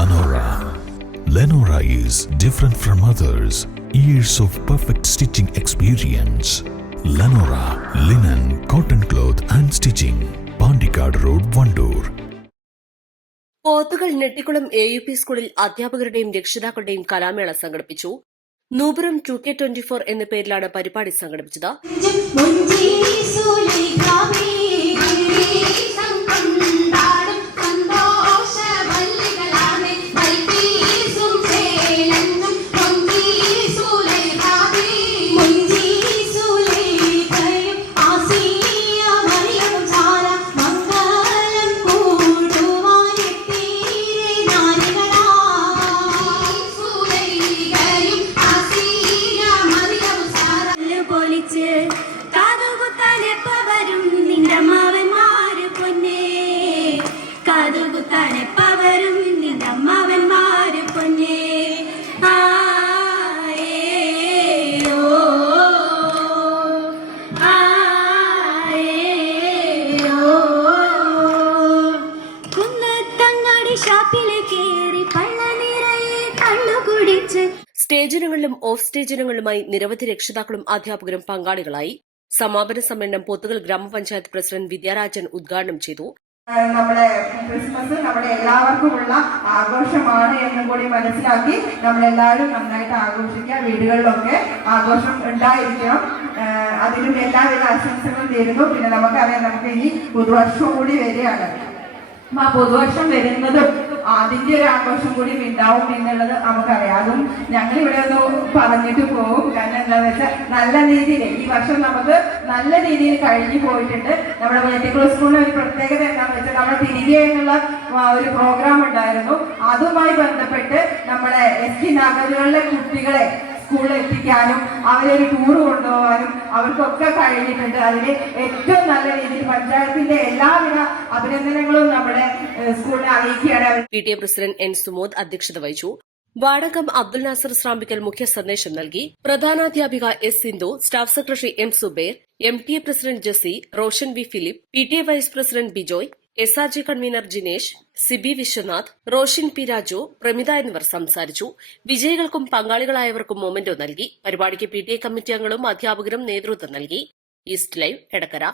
Lenora. Lenora is different from others. Years of perfect stitching experience. Lenora, linen, cotton cloth and stitching. Pandikad Road, Vandoor. പോത്തുകൾ Nettikulam AUP സ്കൂളിൽ അധ്യാപകരുടെയും രക്ഷിതാക്കളുടെയും കലാമേള സംഘടിപ്പിച്ചു. നൂപുരം 2K24 എന്ന പേരിലാണ് പരിപാടി സംഘടിപ്പിച്ചത്. സ്റ്റേജിനങ്ങളിലും of സ്റ്റേജിനങ്ങളുമായി നിരവധി രക്ഷിതാക്കളും അധ്യാപകരും പങ്കാളികളായി. സമാപന സമ്മേളനം പോത്തുകൽ ഗ്രാമപഞ്ചായത്ത് പ്രസിഡന്റ് വിദ്യാരാജൻ ഉദ്ഘാടനം ചെയ്തു. നമ്മുടെ ക്രിസ്മസ് നമ്മുടെ എല്ലാവർക്കുമുള്ള ആഘോഷമാണ് എന്നും കൂടി മനസ്സിലാക്കി നമ്മളെല്ലാവരും നന്നായിട്ട് ആഘോഷിക്കുക. വീടുകളിലൊക്കെ ആഘോഷം ഉണ്ടായിരിക്കണം. അതിനും എല്ലാവിധ ആശംസകളും നേരുന്നു. പിന്നെ നമുക്കറിയാം, നമുക്ക് ഈ പുതുവർഷം കൂടി വരികയാണ്. ആ പുതുവർഷം വരുന്നതും അതിന്റെ ഒരു ആഘോഷം കൂടി ഉണ്ടാവും എന്നുള്ളത് നമുക്കറിയാം. അതും ഞങ്ങളിവിടെ ഒന്ന് പറഞ്ഞിട്ട് പോകും. കാരണം എന്താണെന്ന് വെച്ചാൽ നല്ല രീതിയിൽ ഈ വർഷം നമുക്ക് നല്ല രീതിയിൽ കഴിഞ്ഞു പോയിട്ടുണ്ട്. നമ്മുടെ വെട്ടിക്കുളം സ്കൂളിന് ഒരു പ്രത്യേകത എന്താണെന്ന് വെച്ചാൽ നമ്മുടെ തിരികെ എന്നുള്ള ഒരു പ്രോഗ്രാം ഉണ്ടായിരുന്നു. അതുമായി ബന്ധപ്പെട്ട് നമ്മുടെ ST നഗറുകളിലെ കുട്ടികളെ സ്കൂളിൽ എത്തിക്കാനും അവരൊരു ടൂർ കൊണ്ടുപോകാനും അവർക്കൊക്കെ കഴിഞ്ഞിട്ടുണ്ട്. അതിന് ഏറ്റവും നല്ല രീതിയിൽ പഞ്ചായത്തിന്റെ എല്ലാവിധ അഭിനന്ദനങ്ങളും നമ്മുടെ സ്കൂളിനെ അറിയിക്കുകയാണ്. PTA president N. സുമോദ് അധ്യക്ഷത വഹിച്ചു. വാടകം അബ്ദുൽ നാസർ സ്രാമ്പിക്കൽ മുഖ്യ സന്ദേശം നൽകി. പ്രധാനാധ്യാപിക S. Sindhu, staff secretary M. Subair, MTA president Jessy, Roshan V. Philip, PTA vice president Bijoy, SRG convener Jinesh, Siby Viswanath, Roshan P. Raju, Pramitha എന്നിവർ സംസാരിച്ചു. വിജയികൾക്കും പങ്കാളികളായവർക്കും മൊമെന്റോ നൽകി. പരിപാടിക്ക് PTA കമ്മിറ്റി അംഗങ്ങളും അധ്യാപകരും നേതൃത്വം നൽകി. East live, Edakkara.